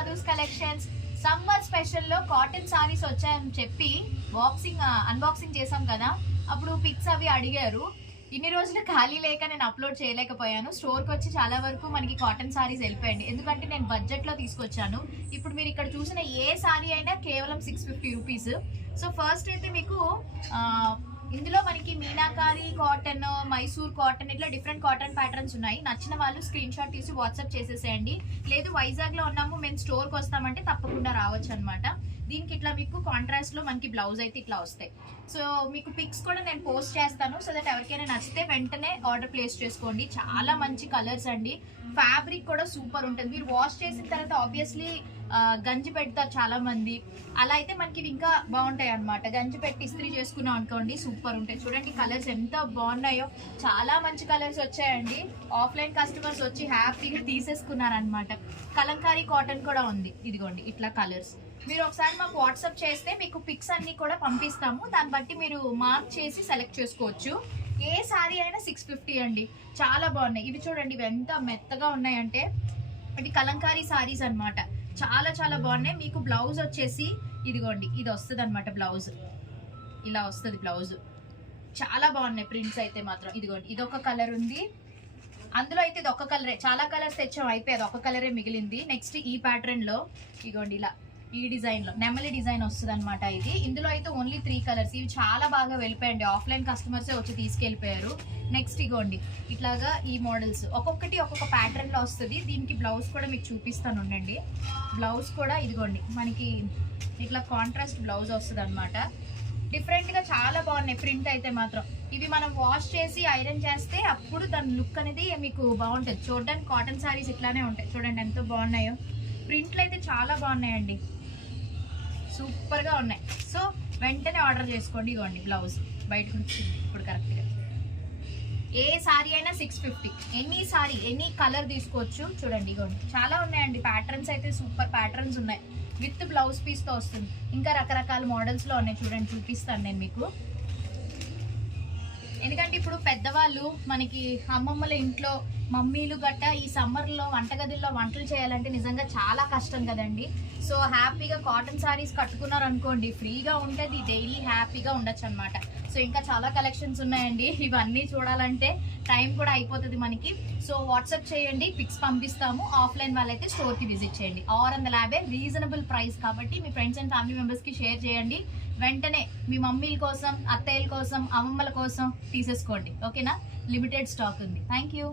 Madhu's collections. Summer స్పెషల్లో cotton saris వచ్చాయని చెప్పి అన్బాక్సింగ్ చేసాం కదా, అప్పుడు పిక్స్ అవి అడిగారు. ఇన్ని రోజులు ఖాళీ లేక నేను అప్లోడ్ చేయలేకపోయాను. స్టోర్కి వచ్చి చాలా వరకు మనకి కాటన్ సారీస్ వెళ్ళిపోయండి, ఎందుకంటే నేను బడ్జెట్లో తీసుకొచ్చాను. ఇప్పుడు మీరు ఇక్కడ చూసిన ఏ సారీ అయినా కేవలం 650 రూపీస్. సో ఫస్ట్ అయితే మీకు ఇందులో మనకి మీనాకారి కాటన్, మైసూర్ కాటన్, ఇట్లా డిఫరెంట్ కాటన్ ప్యాటర్న్స్ ఉన్నాయి. నచ్చిన వాళ్ళు స్క్రీన్ షాట్ తీసి వాట్సాప్ చేసేసేయండి. లేదు వైజాగ్లో ఉన్నాము, మేము స్టోర్కి వస్తామంటే తప్పకుండా రావచ్చు అనమాట. దీనికి ఇట్లా మీకు కాంట్రాస్ట్ లో మనకి బ్లౌజ్ అయితే ఇట్లా వస్తాయి. సో మీకు పిక్స్ కూడా నేను పోస్ట్ చేస్తాను, సో దట్ ఎవరికైనా నచ్చితే వెంటనే ఆర్డర్ ప్లేస్ చేసుకోండి. చాలా మంచి కలర్స్ అండి. ఫ్యాబ్రిక్ కూడా సూపర్ ఉంటుంది. మీరు వాష్ చేసిన తర్వాత ఆబ్వియస్లీ గంజి పెడతారు చాలా మంది, అలా అయితే మనకి ఇంకా బాగుంటాయి అనమాట. గంజి పెట్టి ఇస్త్రీ చేసుకున్నాం అనుకోండి, సూపర్ ఉంటాయి. చూడండి కలర్స్ ఎంత బాగున్నాయో, చాలా మంచి కలర్స్ వచ్చాయండి. ఆఫ్లైన్ కస్టమర్స్ వచ్చి హ్యాపీగా తీసేసుకున్నారనమాట. కలంకారీ కాటన్ కూడా ఉంది, ఇదిగోండి ఇట్లా కలర్స్. మీరు ఒకసారి మాకు వాట్సాప్ చేస్తే మీకు పిక్స్ అన్ని కూడా పంపిస్తాము, దాన్ని బట్టి మీరు మార్క్ చేసి సెలెక్ట్ చేసుకోవచ్చు. ఏ సారీ అయినా 650 అండి, చాలా బాగున్నాయి. ఇవి చూడండి, ఇవి ఎంత మెత్తగా ఉన్నాయంటే ఇవి కలంకారీ సారీస్ అనమాట. చాలా చాలా బాగున్నాయి. మీకు బ్లౌజ్ వచ్చేసి ఇదిగోండి, ఇది వస్తుంది అనమాట. బ్లౌజ్ ఇలా వస్తుంది. బ్లౌజ్ చాలా బాగున్నాయి. ప్రింట్స్ అయితే మాత్రం ఇదిగోండి, ఇదొక కలర్ ఉంది. అందులో అయితే ఇది ఒక కలరే, చాలా కలర్స్ తెచ్చాం, అయిపోయేది ఒక కలరే మిగిలింది. నెక్స్ట్ ఈ ప్యాటర్న్ లో ఇదిగోండి ఇలా ఈ డిజైన్ లో నెమలి డిజైన్ వస్తుంది అనమాట. ఇది ఇందులో అయితే ఓన్లీ 3 కలర్స్. ఇవి చాలా బాగా వెళ్ళిపోయండి, ఆఫ్లైన్ కస్టమర్సే వచ్చి తీసుకెళ్ళిపోయారు. నెక్స్ట్ ఇగోండి ఇట్లాగా ఈ మోడల్స్ ఒక్కొక్కటి ఒక్కొక్క ప్యాటర్న్ లో వస్తుంది. దీనికి బ్లౌజ్ కూడా మీకు చూపిస్తాను ఉండండి. బ్లౌజ్ కూడా ఇదిగోండి మనకి ఇట్లా కాంట్రాస్ట్ బ్లౌజ్ వస్తుంది అనమాట. డిఫరెంట్ గా చాలా బాగున్నాయి. ప్రింట్ అయితే మాత్రం ఇవి మనం వాష్ చేసి ఐరన్ చేస్తే అప్పుడు దాని లుక్ అనేది మీకు బాగుంటుంది. చూడడానికి కాటన్ సారీస్ ఇట్లానే ఉంటాయి. చూడండి ఎంత బాగున్నాయో. ప్రింట్లు అయితే చాలా బాగున్నాయండి, సూపర్ గా ఉన్నాయి. సో వెంటనే ఆర్డర్ చేసుకోండి. ఇవ్వండి బ్లౌజ్ బయటకు వచ్చింది ఇప్పుడు కరెక్ట్గా. ఏ సారీ అయినా 650. ఎనీ సారీ ఎనీ కలర్ తీసుకోవచ్చు. చూడండి ఇవ్వండి చాలా ఉన్నాయండి. ప్యాటర్న్స్ అయితే సూపర్ ప్యాటర్న్స్ ఉన్నాయి. విత్ బ్లౌజ్ పీస్ తో వస్తుంది. ఇంకా రకరకాల మోడల్స్ లో ఉన్నాయి, చూడండి చూపిస్తాను నేను మీకు. ఎందుకంటే ఇప్పుడు పెద్దవాళ్ళు మనకి అమ్మమ్మల ఇంట్లో మమ్మీలు గట్ట ఈ సమ్మర్లో వంటగదుల్లో వంటలు చేయాలంటే నిజంగా చాలా కష్టం కదండి. సో హ్యాపీగా కాటన్ సారీస్ కట్టుకున్నారు అనుకోండి, ఫ్రీగా ఉంటుంది, డైలీ హ్యాపీగా ఉండొచ్చు అనమాట. సో ఇంకా చాలా కలెక్షన్స్ ఉన్నాయండి. ఇవన్నీ చూడాలంటే టైం కూడా అయిపోతుంది మనకి. సో వాట్సాప్ చేయండి, పిక్స్ పంపిస్తాము. ఆఫ్లైన్ వాళ్ళైతే స్టోర్కి విజిట్ చేయండి. 650 రీజనబుల్ ప్రైస్ కాబట్టి మీ ఫ్రెండ్స్ అండ్ ఫ్యామిలీ మెంబర్స్కి షేర్ చేయండి. వెంటనే మీ మమ్మీల కోసం, అత్తయ్యల కోసం, అమ్మమ్మల కోసం తీసేసుకోండి. ఓకేనా? లిమిటెడ్ స్టాక్ ఉంది. Thank you.